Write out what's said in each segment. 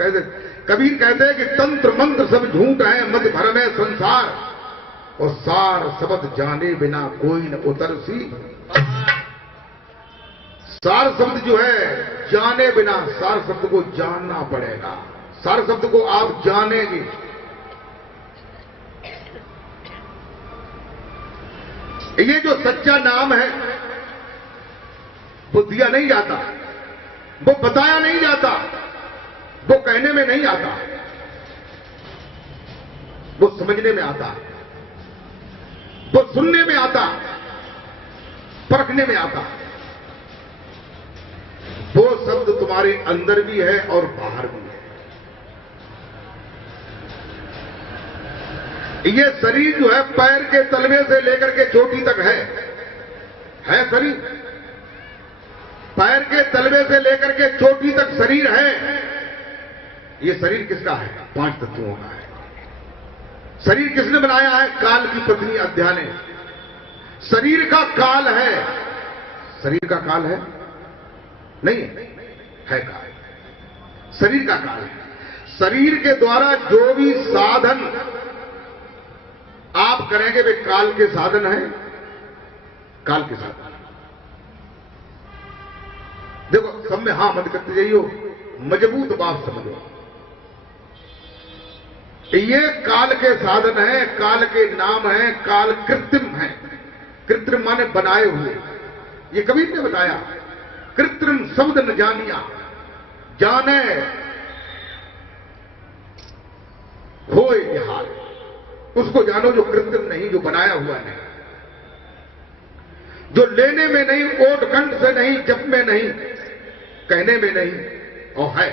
कैसे? कबीर कहते हैं कि तंत्र मंत्र सब झूठ है, मत भर में संसार, और सार शब्द जाने बिना कोई न उतरसी। सार शब्द जो है जाने बिना, सार शब्द को जानना पड़ेगा, सार शब्द को आप जानेंगे। ये जो सच्चा नाम है वो दिया नहीं जाता, वो बताया नहीं जाता, वो कहने में नहीं आता, वो समझने में आता, वो सुनने में आता, परखने में आता। वो शब्द तुम्हारे अंदर भी है और बाहर भी है। ये शरीर जो है पैर के तलवे से लेकर के चोटी तक है शरीर। पैर के तलवे से लेकर के चोटी तक शरीर है। ये शरीर किसका है? 5 तत्वों का है। शरीर किसने बनाया है? काल की पत्नी अद्या ने। शरीर का काल है। शरीर का काल है? नहीं है काल। शरीर का काल है। शरीर के द्वारा जो भी साधन आप करेंगे वे काल के साधन हैं। काल के साधन देखो, सब में हां मत करते जाइयो, मजबूत बात समझो। ये काल के साधन है, काल के नाम है, काल कृत्रिम है। कृत्रिम माने बनाए हुए। ये कबीर ने बताया, कृत्रिम शब्द न जानिया, जाने होए निहाल। उसको जानो जो कृत्रिम नहीं, जो बनाया हुआ नहीं, जो लेने में नहीं, ओट कंठ से नहीं, जप में नहीं, कहने में नहीं, और है।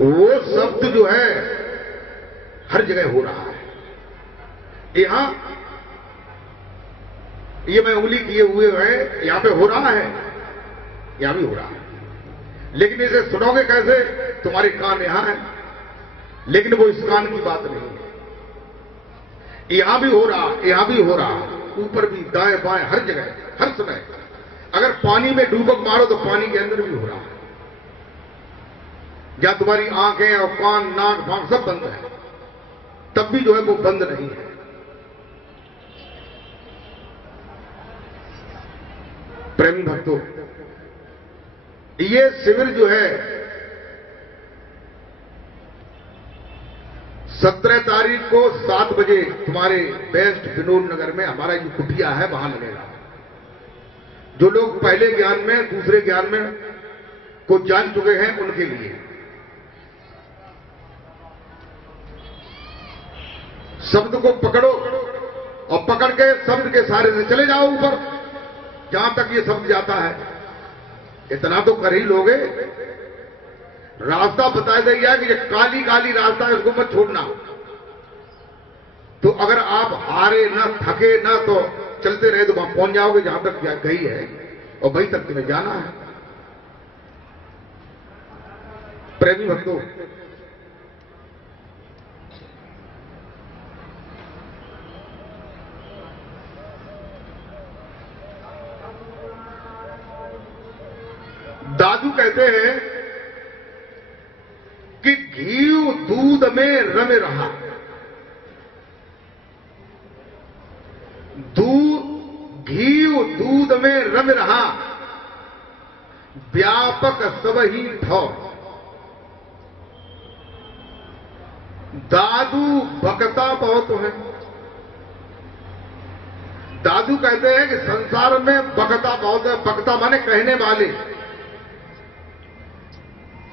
वो शब्द जो है हर जगह हो रहा है। यहां ये मैं उंगली किए हुए है, यहां पे हो रहा है, यहां भी हो रहा है। लेकिन इसे सुनोगे कैसे? तुम्हारे कान यहां है, लेकिन वो इस कान की बात नहीं है। यहां भी हो रहा, यहां भी हो रहा, ऊपर भी, दाएं बाएं, हर जगह, हर समय। अगर पानी में डूबक मारो तो पानी के अंदर भी हो रहा है। जहां तुम्हारी आंखें और कान, नाक, भाग सब बंद है, तब भी जो है वो बंद नहीं है। प्रेमी भक्तों, ये शिविर जो है 17 तारीख को 7 बजे तुम्हारे बेस्ट विनोद नगर में हमारा जो कुटिया है वहां लगेगा। जो लोग पहले ज्ञान में, दूसरे ज्ञान में को जान चुके हैं उनके लिए। शब्द को पकड़ो और पकड़ के शब्द के सहारे से चले जाओ ऊपर, जहां तक ये शब्द जाता है। इतना तो कर ही लोगे। रास्ता बता देगा कि ये काली काली रास्ता है, इसको मत छोड़ना। तो अगर आप हारे ना, थके ना, तो चलते रहे तो वहां पहुंच जाओगे जहां तक गई है, और वहीं तक तुम्हें जाना है। प्रेमी भक्तों, दादू कहते हैं कि घी दूध में रमे रहा, घी दूध में रम रहा, व्यापक सब ही ठौर। दादू भक्ता बहुत है। दादू कहते हैं कि संसार में भक्ता बहुत है। भक्ता माने कहने वाले।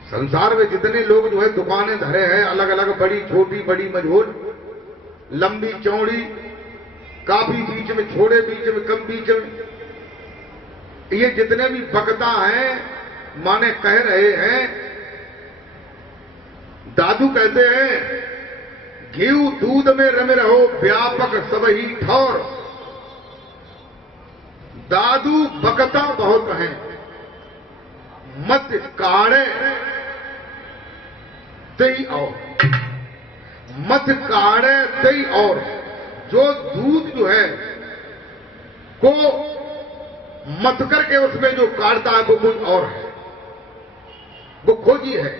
संसार में जितने लोग जो है दुकानें धरे हैं, अलग अलग, बड़ी छोटी, बड़ी मझोल, लंबी चौड़ी, काफी बीच में, छोड़े बीच में, कम बीच में, ये जितने भी भक्ता हैं माने कह रहे हैं, दादू कहते हैं घी दूध में रमे रहो, व्यापक सब ही ठौर। दादू भक्ता बहुत हैं, मत काढ़े दई और, मत काढ़े दई और। जो दूध जो है को मत करके उसमें जो काटता है वो कुछ और है, वो खोजी है,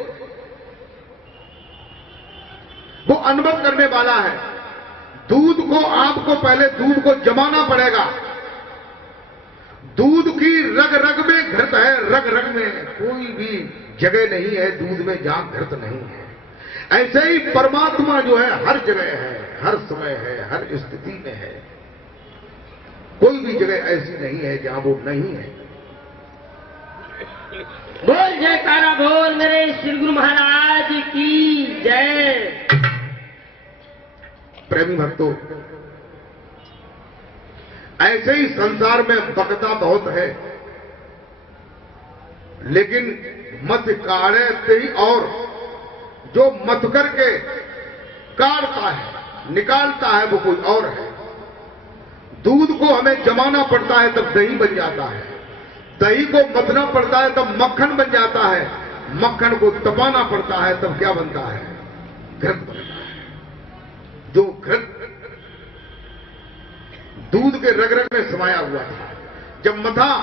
वो अनुभव करने वाला है। दूध को आपको पहले दूध को जमाना पड़ेगा। दूध की रग रग में घृत है, रग रग में कोई भी जगह नहीं है दूध में जहां घृत नहीं है। ऐसे ही परमात्मा जो है हर जगह है, हर समय है, हर स्थिति में है। कोई भी जगह ऐसी नहीं है जहां वो नहीं है। बोल जयकारा बोल मेरे श्री गुरु महाराज की जय। प्रेमी भक्तों, ऐसे ही संसार में बकता बहुत है, लेकिन मत काढ़े से ही, और जो मत करके काढ़ता है, निकालता है, वो कोई और है। दूध को हमें जमाना पड़ता है तब दही बन जाता है, दही को मथना पड़ता है तब मक्खन बन जाता है, मक्खन को तपाना पड़ता है तब क्या बनता है? घृत बनता है। जो घृत दूध के रग रग में समाया हुआ था, जब मथा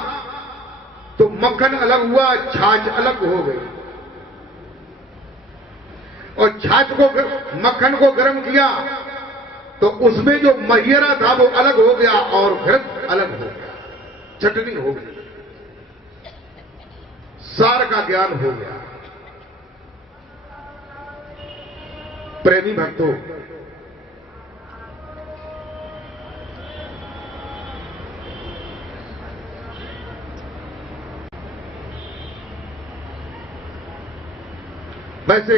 तो मक्खन अलग हुआ, छाछ अलग हो गई, और छाछ को मक्खन को गर्म किया तो उसमें जो महियरा था वो अलग हो गया और घृत अलग हो गया, चटनी हो गई, सार का ज्ञान हो गया। प्रेमी भक्तों, वैसे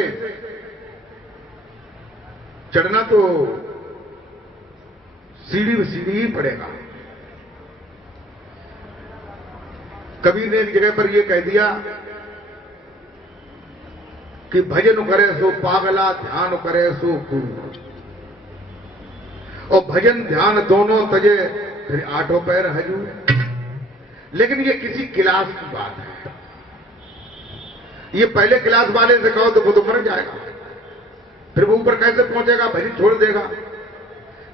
चढ़ना तो सीढ़ी सीढ़ी ही पड़ेगा। कबीर ने एक जगह पर यह कह दिया कि भजन करे सो पागला, ध्यान करे सो गुरु। और भजन ध्यान दोनों तजे फिर आठों पैर हजूर। लेकिन ये किसी क्लास की बात है। ये पहले क्लास वाले से कहो तो वो तो मर जाएगा, फिर वो ऊपर कैसे पहुंचेगा? भजन छोड़ देगा।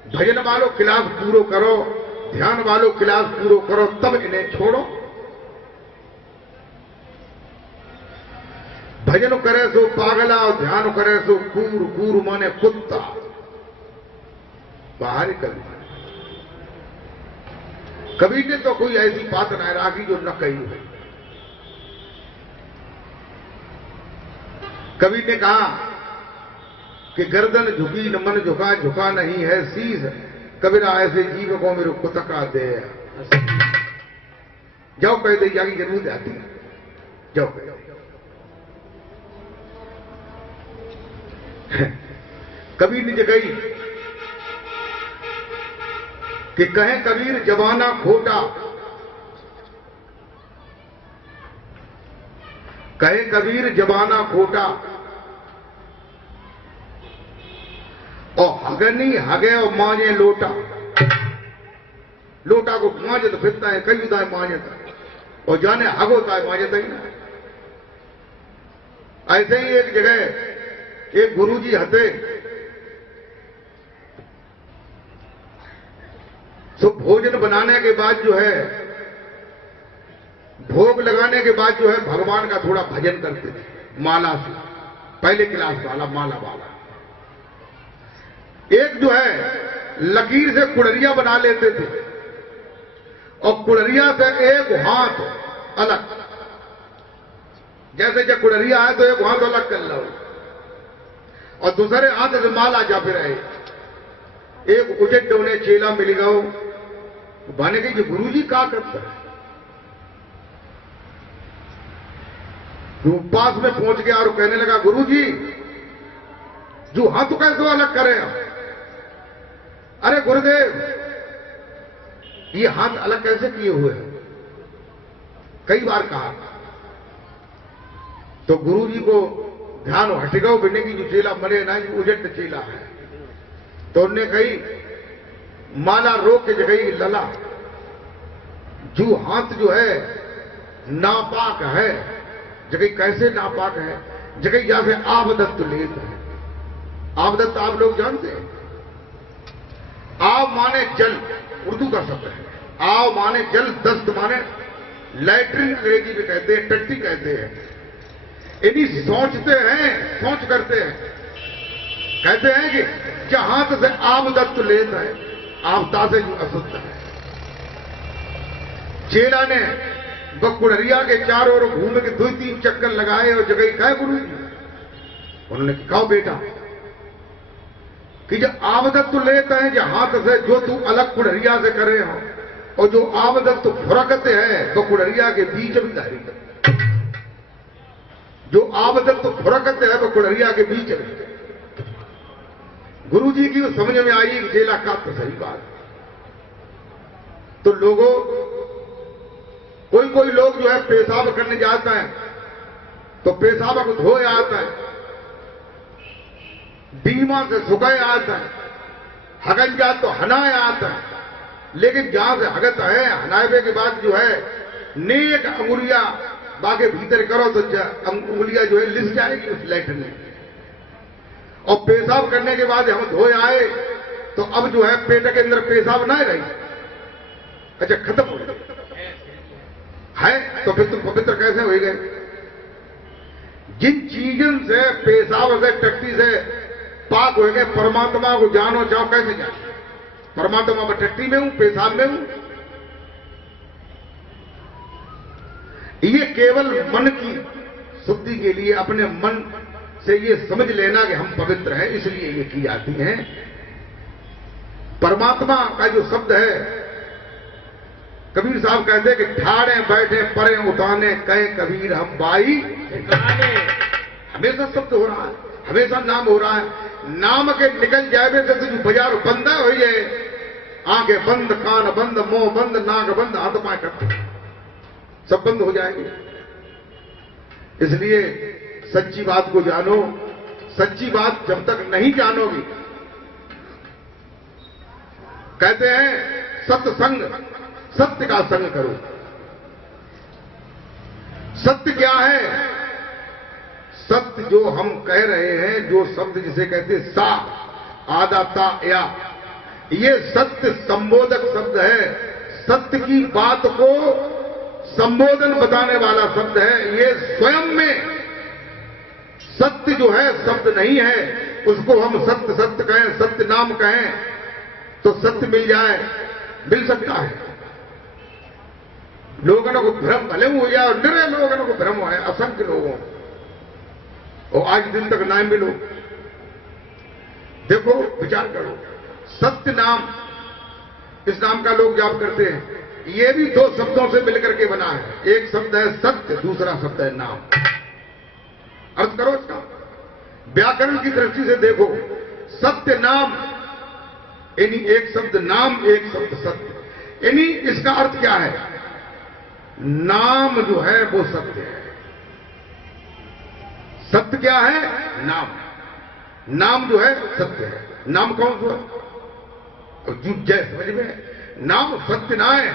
भजन वालों क्लास पूरो करो, ध्यान वालों क्लास पूरो करो, तब इन्हें छोड़ो। भजन करे सो पागला और ध्यान करे सो कूर। कूर माने कुत्ता, बाहर कभी कभी ने तो कोई ऐसी बात न राखी जो न कही है। कबीर ने कहा कि गर्दन झुकी न मन झुका, झुका नहीं है शीश। कबीरा ऐसे जीव को मेरे कुतका दे। जाओ कह दे जागी जरूर आती है, जाओ कह। कबीर ने कही कि कहे कबीर जमाना खोटा, कहे कबीर जमाना खोटा, और हगनी हगे और मांझे लोटा। लोटा को मांझे तो फिरता है, कई उदाय मांझे था, और जाने हगोता है मांझे ही ना। ऐसे ही एक जगह एक गुरुजी हते, तो भोजन बनाने के बाद जो है, भोग लगाने के बाद जो है, भगवान का थोड़ा भजन करते थे माला से। पहले क्लास वाला माला वाला एक जो है लकीर से कुड़रिया बना लेते थे, और कुड़रिया से एक हाथ अलग, जैसे जब कुड़रिया है तो एक हाथ अलग कर लो, और दूसरे हाथ से माला जा फिर रहे। एक उचित डोने चेला मिल गयो, बने कि गुरु जी क्या करता है? तो पास में पहुंच गया और कहने लगा, गुरु जी जो हाथ कैसे अलग करें? अरे गुरुदेव, ये हाथ अलग कैसे किए हुए हैं? कई बार कहा। तो गुरु जी को ध्यान हटेगा बिने की जो चेला मरे ना, ये उजट चेला है। तो उन्होंने कही माला रोक के जगह लला, जो हाथ जो है नापाक है, जगह कैसे नापाक है? जगह यहां से आवदत्त लेत है। आवदत्त आप लोग जानते हैं? आव माने जल, उर्दू का शब्द है। आव माने जल, दस्त माने लैट्रिन अंग्रेजी में कहते हैं, टट्टी कहते हैं। इन्हीं सोचते हैं, सोच करते हैं, कहते हैं कि जहां से आमदत्त लेता है आपदा से जो अशुद्ध है। चेला ने बकुड़रिया के चारों ओर घूम के 2-3 चक्कर लगाए और जगह कहा गुरु जी, उन्होंने कहा बेटा कि जब आमदत्त लेता है जो हाथ से, जो तू अलग कुड़रिया से करे हो, और जो आमदत्त फुरकते हैं तो कुड़रिया के बीच में धारी कर, जो आमदत्त फुरकते हैं तो कुड़रिया के बीच में। गुरु जी की समझ में आई कि चेला का तो सही बात। तो लोगों, कोई लोग जो है पेशाब करने जाता है तो पेशाब को धोए आता है, बीमा से सुखाए आता है, हगन जा तो हनाए आता है। लेकिन जहां से हगत है, हनाए के बाद जो है नेक अंगुलियां बाके भीतर करो तो अंगुलियां जो है लिस जाएगी उस लैट्रिन में। और पेशाब करने के बाद हम धोए आए तो अब जो है पेट के अंदर पेशाब ना रही, अच्छा खत्म हो गया है, तो फिर तुम पवित्र कैसे हो गए? जिन चीजों से, पेशाब से, टट्टी से पाक हो गए, परमात्मा को जानो चाहो कैसे जानो? परमात्मा में टट्टी में हूं, पेशाब में हूं। ये केवल मन की शुद्धि के लिए अपने मन से ये समझ लेना कि हम पवित्र हैं, इसलिए ये की जाती है। परमात्मा का जो शब्द है, कबीर साहब कहते हैं कि ठाड़े बैठे परे उताने कहे कबीर हम बाई, हमेशा शब्द हो रहा है, हमेशा नाम हो रहा है। नाम के निकल जाए से जो बाजार बंद हो जाए, आंखें बंद, कान बंद, मुंह बंद, नाक बंद, हाथ पाए करते, सब बंद हो जाएंगे। इसलिए सच्ची बात को जानो। सच्ची बात जब तक नहीं जानोगी, कहते हैं सत्संग, सत्य का संग करो। सत्य क्या है? सत्य जो हम कह रहे हैं, जो शब्द जिसे कहते हैं सा, आदा, ता, या, ये सत्य संबोधक शब्द है। सत्य की बात को संबोधन बताने वाला शब्द है। ये स्वयं में सत्य जो है शब्द नहीं है, उसको हम सत्य सत्य कहें, सत्य नाम कहें तो सत्य मिल जाए, मिल सकता है। लोगों को भ्रम भले हो जाए, और निरे लोगों को भ्रम है, असंख्य लोगों, और आज दिन तक ना मिलो। देखो, विचार करो, सत्य नाम, इस नाम का लोग जाप करते हैं। ये भी 2 शब्दों से मिलकर के बना है। एक शब्द है सत्य, दूसरा शब्द है नाम। अर्थ करो इसका, व्याकरण की दृष्टि से देखो, सत्य नाम, यानी एक शब्द नाम, एक शब्द सत्य, यानी इसका अर्थ क्या है? नाम जो है वो सत्य है। सत्य क्या है? नाम। नाम जो है सत्य है। नाम कौन सा? जय समझ में, नाम सत्य ना है,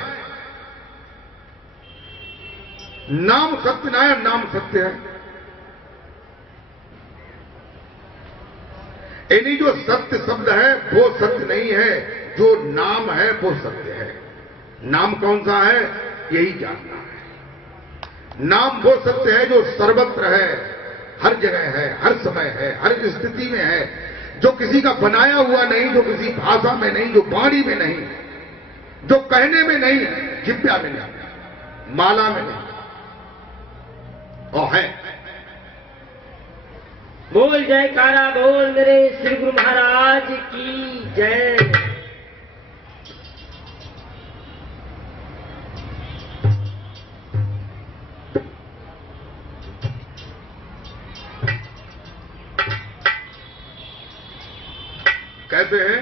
नाम सत्य ना है, नाम सत्य है। यानी जो सत्य शब्द है वो सत्य नहीं है, जो नाम है वो सत्य है। नाम कौन सा है? यही जानना है। नाम वो सत्य है जो सर्वत्र है, हर जगह है, हर समय है, हर स्थिति में है, जो किसी का बनाया हुआ नहीं, जो किसी भाषा में नहीं, जो वाणी में नहीं, जो कहने में नहीं, जिब्या में नहीं, माला में नहीं, और है। बोल जयकारा बोल मेरे श्री गुरु महाराज की जय। कहते हैं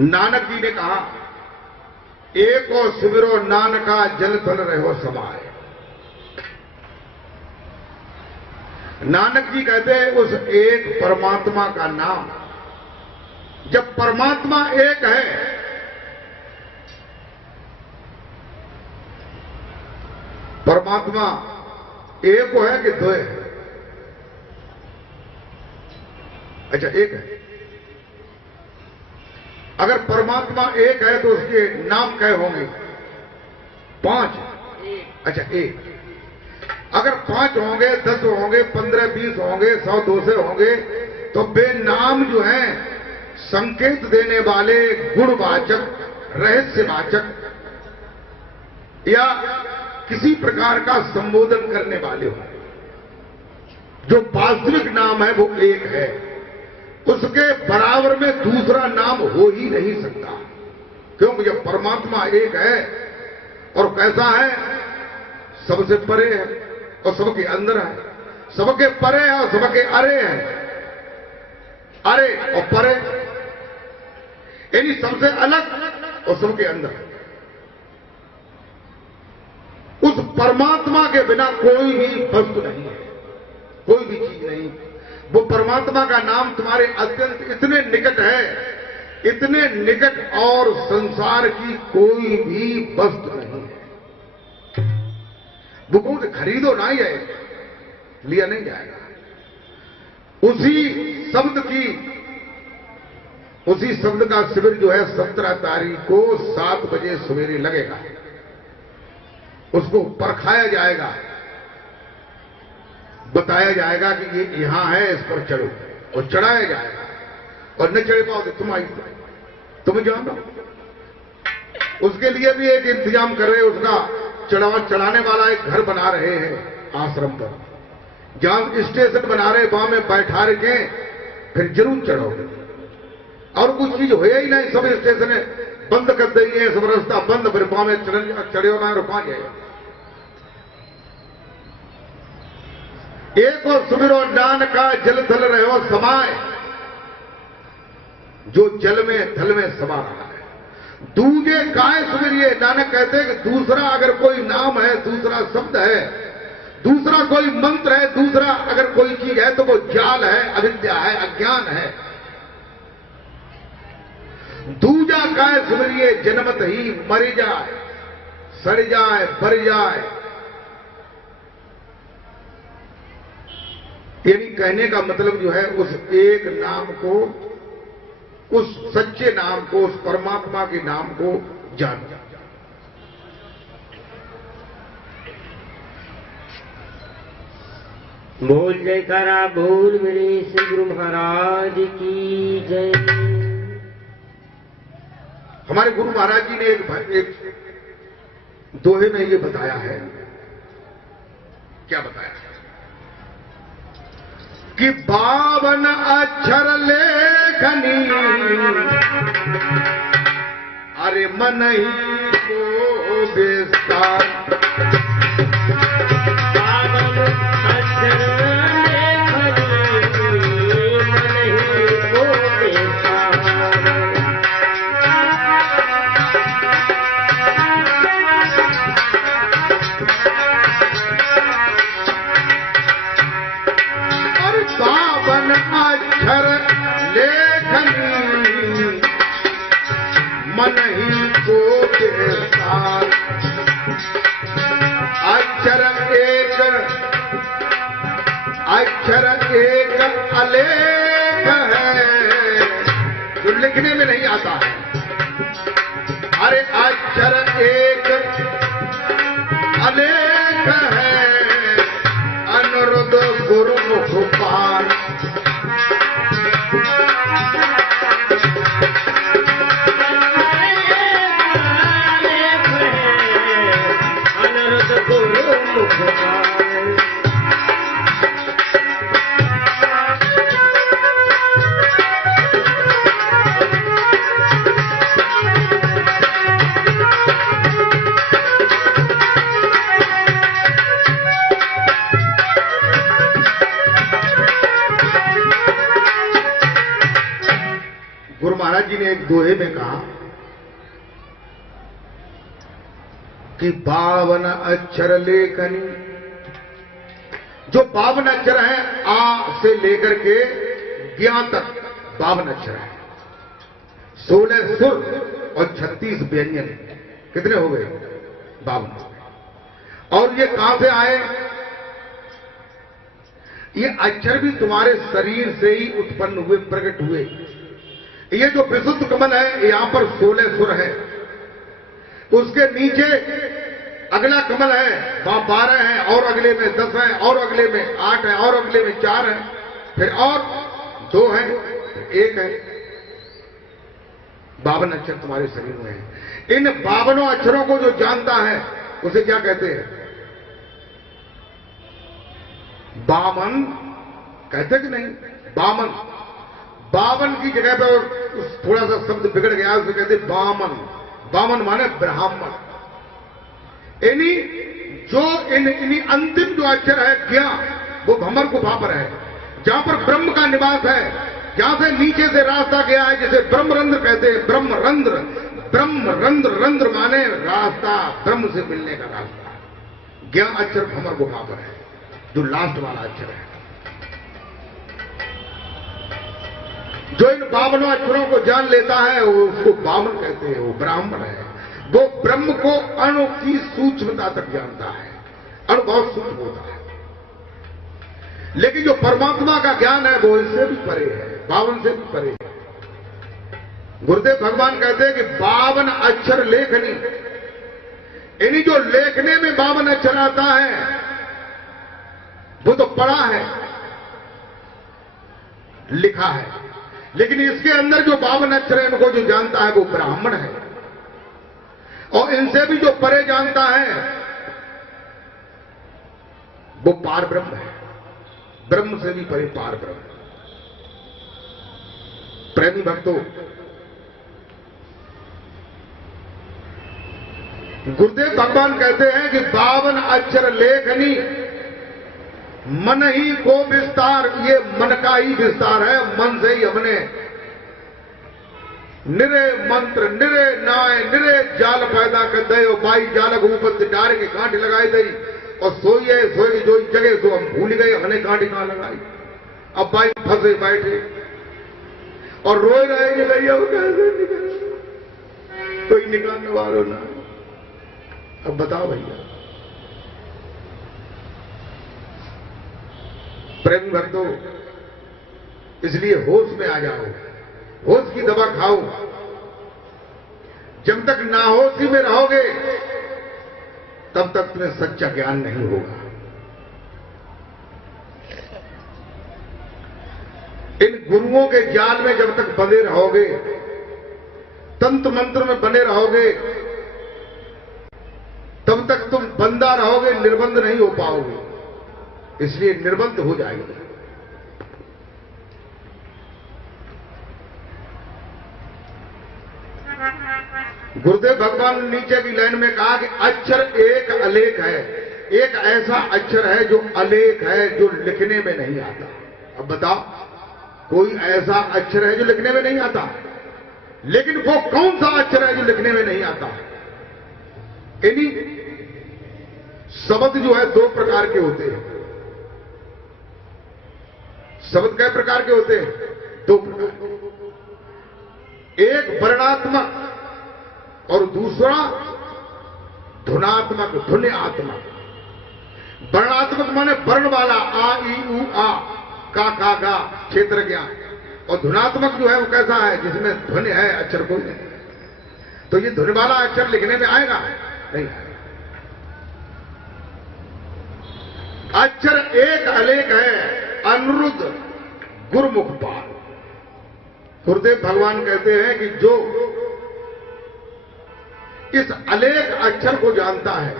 नानक जी ने कहा, एक और सिमरो नानका जल थल रहो समाए। नानक जी कहते हैं उस एक परमात्मा का नाम, जब परमात्मा एक है, परमात्मा एक है कि 2 है? अच्छा, एक है। अगर परमात्मा एक है तो उसके नाम कै होंगे? 5। अच्छा, 1। अगर 5 होंगे, 10 होंगे, 15, 20 होंगे, 100, 200 होंगे, तो बेनाम जो है संकेत देने वाले, गुणवाचक, रहस्यवाचक या किसी प्रकार का संबोधन करने वाले हो, जो वास्तविक नाम है वो एक है, उसके बराबर में दूसरा नाम हो ही नहीं सकता। क्योंकि जब परमात्मा एक है और कैसा है, सबसे परे है और सबके अंदर है, सबके परे है और सबके अरे है। अरे और परे यानी सबसे अलग और सबके अंदर। उस परमात्मा के बिना कोई भी वस्तु नहीं है, कोई भी चीज नहीं। वो परमात्मा का नाम तुम्हारे अत्यंत इतने निकट है, इतने निकट, और संसार की कोई भी वस्तु नहीं है। वो कौन खरीदो ना ही है, लिया नहीं जाएगा। उसी शब्द का शिविर जो है 17 तारीख को 7 बजे सवेरे लगेगा। उसको परखाया जाएगा, बताया जाएगा कि ये यहां है, इस पर चढ़ो, और चढ़ाया जाएगा। और न चढ़ पाओ तो तुम जानो। उसके लिए भी एक इंतजाम कर रहे हैं, उसका चढ़ाने वाला एक घर बना रहे हैं आश्रम पर, जहां स्टेशन बना रहे, वहां में बैठा रखे, फिर जरूर चढ़ोगे। और कुछ चीज हो ही नहीं, सब स्टेशन बंद कर देंगे, सब रास्ता बंद, फिर वहां में चढ़े होना रुका जाएगा। एक और सुमिरो नान का जल थल रहो समाय, जो जल में थल में समा रहा है। दूजे काय सुमिरिए, नानक कहते हैं कि दूसरा अगर कोई नाम है, दूसरा शब्द है, दूसरा कोई मंत्र है, दूसरा अगर कोई चीज है, तो वो जाल है, अविद्या है, अज्ञान है। दूजा काय सुमिरिए, जन्मत ही मर जाए, सड़ जाए, भर जाए। यानी कहने का मतलब जो है, उस एक नाम को, उस सच्चे नाम को, उस परमात्मा के नाम को जान। बोल जयकारा बोल मेरे श्री गुरु महाराज की जय। हमारे गुरु महाराज जी ने एक दोहे में ये बताया है। क्या बताया? कि 52 अक्षर लेखनी, अरे मन ही को बेस्तार। 52 अक्षर लेखनी, मन ही को बेस्तार। अक्षर लेखनी, मन ही को बेसार। अक्षर एक अलेख है, जो लिखने में नहीं आता है। अरे अक्षर एक अलेख है, अनुरुद्ध गुरुमुख पार। गुरु महाराज जी ने एक दोहे में कहा कि 52 अक्षर लेखनी, जो 52 अक्षर हैं, आ से लेकर के ज्ञा तक 52 अक्षर है। 16 सुर और 36 व्यंजन। कितने हो गए? 52। और ये कहां से आए? ये अक्षर भी तुम्हारे शरीर से ही उत्पन्न हुए, प्रकट हुए। ये जो विशुद्ध कमल है, यहां पर 16 सुर है। उसके नीचे अगला कमल है, वहां 12 है, और अगले में 10 है, और अगले में 8 है, और अगले में 4 है, फिर और 2 है, 1 है। 52 अक्षर तुम्हारे शरीर में है। इन 52 अक्षरों को जो जानता है उसे क्या कहते हैं? बामन कहते कि नहीं? बामन। 52 की जगह पर थोड़ा सा शब्द बिगड़ गया, उसे कहते बामन। बामन माने ब्राह्मण। इन्हीं जो इन्हीं अंतिम जो अक्षर है ज्ञान, वो भंवर गुफा पर है, जहां पर ब्रह्म का निवास है, जहां से नीचे से रास्ता गया है, जिसे ब्रह्मरंध्र कहते हैं। ब्रह्मरंध्र, ब्रह्मरंध्र, रंध्र माने रास्ता, ब्रह्म से मिलने का रास्ता। ज्ञान अक्षर भंवर गुफा पर है, जो लास्ट वाला अक्षर है। जो इन 52 अक्षरों को जान लेता है वो उसको बामन कहते हैं, वो ब्राह्मण है। वो ब्रह्म को अणु की सूक्ष्मता तक जानता है। अणु बहुत सूक्ष्म होता है, लेकिन जो परमात्मा का ज्ञान है वो इससे भी परे है, 52 से भी परे है। गुरुदेव भगवान कहते हैं कि 52 अक्षर लेखनी। इन्हीं जो लेखने में 52 अक्षर आता है वो तो पढ़ा है, लिखा है, लेकिन इसके अंदर जो 52 अक्षर है इनको जो जानता है वो ब्राह्मण है। और इनसे भी जो परे जानता है वो पार ब्रह्म है। ब्रह्म से भी परे पार ब्रह्म। प्रेमी भक्तों, गुरुदेव भगवान कहते हैं कि 52 अक्षर लेखनी, मन ही को विस्तार। ये मन का ही विस्तार है। मन से ही हमने निरे मंत्र, निरे नाय, निरे जाल पैदा कर दे। और बाई जाल को ऊपर से डारे के कांटे लगाई दई, और सोइए सोई जो जगह तो हम भूल गए हमने कांटे कहां लगाई। अब बाई फंसे बैठे और रोए रहे कि भैया वो कैसे निकल, कोई निकालने वालों ना। अब बताओ भैया। प्रेम भक्तों, इसलिए होश में आ जाओ, होश की दवा खाओ। जब तक नाहोशी में रहोगे तब तक तुम्हें सच्चा ज्ञान नहीं होगा। इन गुरुओं के जाल में जब तक बंधे रहोगे, तंत्र मंत्र में बने रहोगे, तब तक तुम बंधा रहोगे, निर्बंध नहीं हो पाओगे। इसलिए निर्बंध हो जाएगी। गुरुदेव भगवान ने नीचे की लाइन में कहा कि अक्षर एक अलेख है। एक ऐसा अक्षर है जो अलेख है, जो लिखने में नहीं आता। अब बताओ, कोई ऐसा अक्षर है जो लिखने में नहीं आता, लेकिन वो कौन सा अक्षर है जो लिखने में नहीं आता? इन्हीं शब्द जो है 2 प्रकार के होते हैं। शब्द कई प्रकार के होते हैं? 2 प्रकार। एक वर्णात्मक और दूसरा धुनात्मक, धुन्यात्मक। वर्णात्मक माने वर्ण वाला, आ ई उ आ, का गा, क्षेत्र ज्ञान। और धुनात्मक जो है वो कैसा है? जिसमें ध्वनि है, अक्षर कोई नहीं। तो ये ध्वनि वाला अक्षर लिखने में आएगा नहीं? अक्षर एक अलेख है, अनिरुद्ध गुरुमुख पाल। गुरुदेव भगवान कहते हैं कि जो इस अलेख अक्षर को जानता है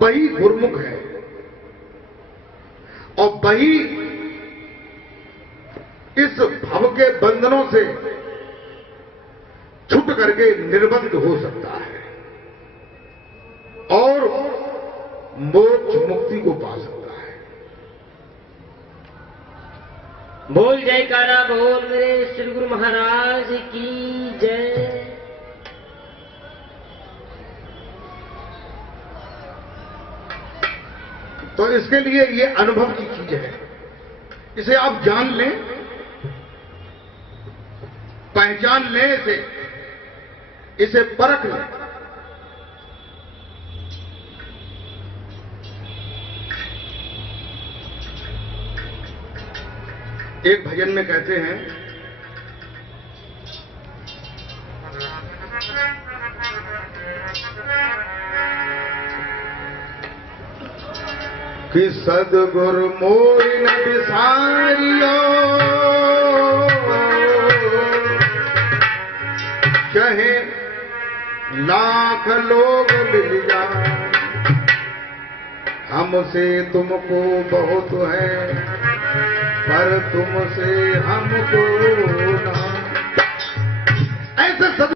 वही गुरुमुख है, और वही इस भव के बंधनों से छूट करके निर्बंध हो सकता है और मोक्ष मुक्ति को पा सकता है। बोल जयकारा बोल मेरे श्री गुरु महाराज की जय। तो इसके लिए ये अनुभव की चीज है, इसे आप जान लें, पहचान लें, इसे परख लें। एक भजन में कहते हैं कि सदगुरु मोहि न बिसारियो, चाहे लाख लोग मिल जाए, हमसे तुमको बहुत है पर तुमसे हमको ना। ऐसे